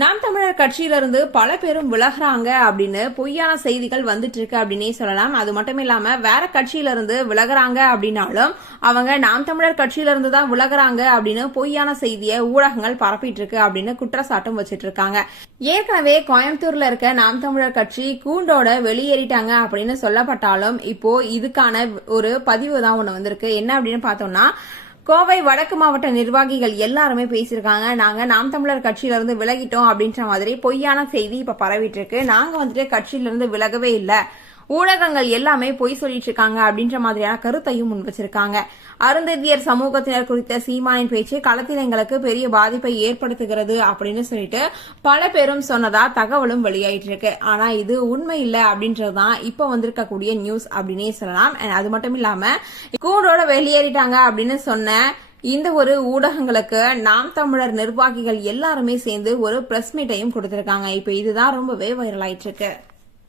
நாம் தமிழர் கட்சியிலிருந்து பல பேரும் விலகுறாங்க அப்படின்னு பொய்யான செய்திகள் வந்துட்டு இருக்கு அப்படின்னே சொல்லலாம். அது மட்டும் இல்லாம வேற கட்சியிலிருந்து விலகுறாங்க அப்படின்னாலும் அவங்க நாம் தமிழர் கட்சியிலிருந்து தான் விலகுறாங்க அப்படின்னு பொய்யான செய்தியை ஊடகங்கள் பரப்பிட்டு இருக்கு அப்படின்னு குற்றச்சாட்டும் வச்சிட்டு இருக்காங்க. ஏற்கனவே கோயம்புத்தூர்ல இருக்க நாம் தமிழர் கட்சி கூண்டோட வெளியேறிட்டாங்க அப்படின்னு சொல்லப்பட்டாலும் இப்போ இதுக்கான ஒரு பதிவு தான் ஒண்ணு வந்திருக்கு. என்ன அப்படின்னு பார்த்தோம்னா, கோவை வடக்கு மாவட்ட நிர்வாகிகள் எல்லாருமே பேசியிருக்காங்க. நாங்க நாம் தமிழர் கட்சியில இருந்து விலகிட்டோம் அப்படின்ற மாதிரி பொய்யான செய்தி இப்ப பரவிட்டு இருக்கு. நாங்க கட்சியில இருந்து விலகவே இல்லை, ஊடகங்கள் எல்லாமே பொய் சொல்லிட்டு இருக்காங்க அப்படின்ற மாதிரியான கருத்தையும் முன் வச்சிருக்காங்க. அருந்ததியர் சமூகத்தினர் குறித்த சீமானின் பேச்சு களத்தில் எங்களுக்கு பெரிய பாதிப்பை ஏற்படுத்துகிறது அப்படின்னு சொல்லிட்டு பல பேரும் சொன்னதா தகவலும் வெளியாயிட்டு இருக்கு. ஆனா இது உண்மை இல்லை அப்படின்றதுதான் இப்ப வந்திருக்கக்கூடிய நியூஸ் அப்படின்னே சொல்லலாம். அது மட்டும் இல்லாம கூண்டோட வெளியேறிட்டாங்க அப்படின்னு சொன்ன இந்த ஒரு ஊடகங்களுக்கு நாம் தமிழர் நிர்வாகிகள் எல்லாருமே சேர்ந்து ஒரு பிரஸ் மீட்டையும் கொடுத்திருக்காங்க. இப்ப இதுதான் ரொம்பவே வைரல் ஆயிட்டு இருக்கு.